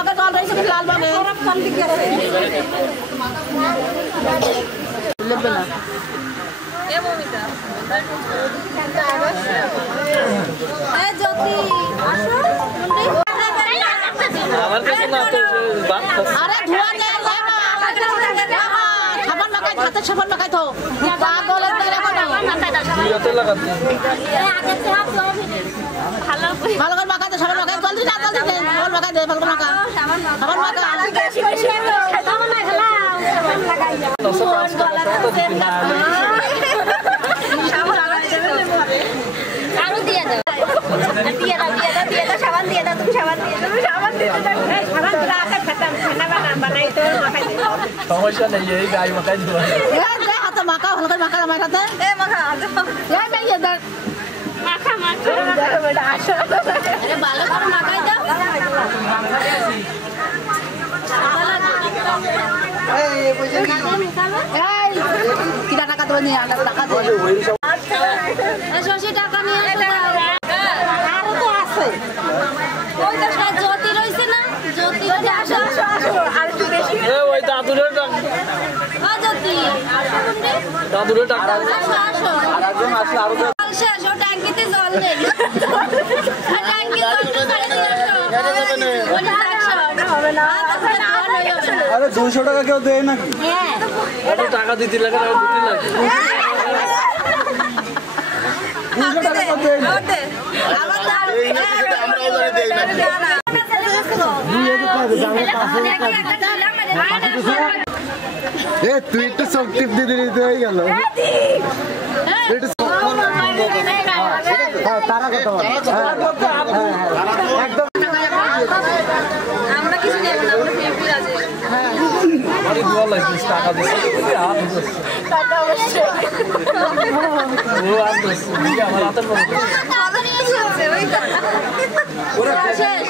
মগে জল রয়েছে লাল মগে লেবে না এ মমিতা এই জ্যোতি আসো আমার কাছে না তো আরে ধোয়া দে সাবান লাগাই হাতে সাবান লাগাই তো পাগলের দরে কোনা দিয়াতে লাগাতে এ আগে से हाथ लो ভালো ভালো করে মাখাতে সাবান লাগাই জলদি না জলদি দে সাবান লাগাই দে ভালো করে মাখা সাবান মাখা সাবান না খেলা সাবান লাগাই তো সব গলা তো দিন না সাবান লাগাই দেবে আরো দিয়ে দাও দিয়ে দাও সাবান দিয়ে দাও তুমি সাবান দিয়ে দাও সাবান দিয়ে দাও সাবান দিলা আটা খতম খানা বানাই তো মাখাই দাও সমস্যা নেই এই গাই মাখাই দাও এ দে হাত মাখা ভালো করে মাখা মাখাতে এ মাখা এই মেয়ে দে মাখা বেটা আসো আরে ভালো করে মাখাই দাও এই বুঝে এই কিটা টাকা দেব নি আটা টাকা দে আচ্ছা এই 80 টাকা নিয়ে দাও আরো তো আছে ওই তো জ্যোতি রইছে না জ্যোতি আসো আর একটু বেশি এ ওই দাদুরের টাকা ও জ্যোতি আসো বন্ধে দাদুরের টাকা আসো আর একজন আসলে আরো শেষ ও ট্যাঙ্কিতে জল নেই আর ট্যাঙ্কি হবে না আরে 200 টাকা কেউ দেয় নাকি হ্যাঁ কত টাকা দিতে লাগে আর দিতে লাগে 200 টাকা কত দেয় না আবার এই না যেটা আমরাও জানি দেই না এ তুই একটু সব টিপ দিয়ে দিতে হয়ে গেল তারা কত একদম আমরা কিছু নেব না আমরা ফ্রি আছে হ্যাঁ আরে দুয়া লাগছে টাকা দিছে আর টাকা অবশ্যই ও আর দিছে আমার হাতে পড়ে টাকা নিয়ে এসেছে ওই তো ওরা শেষ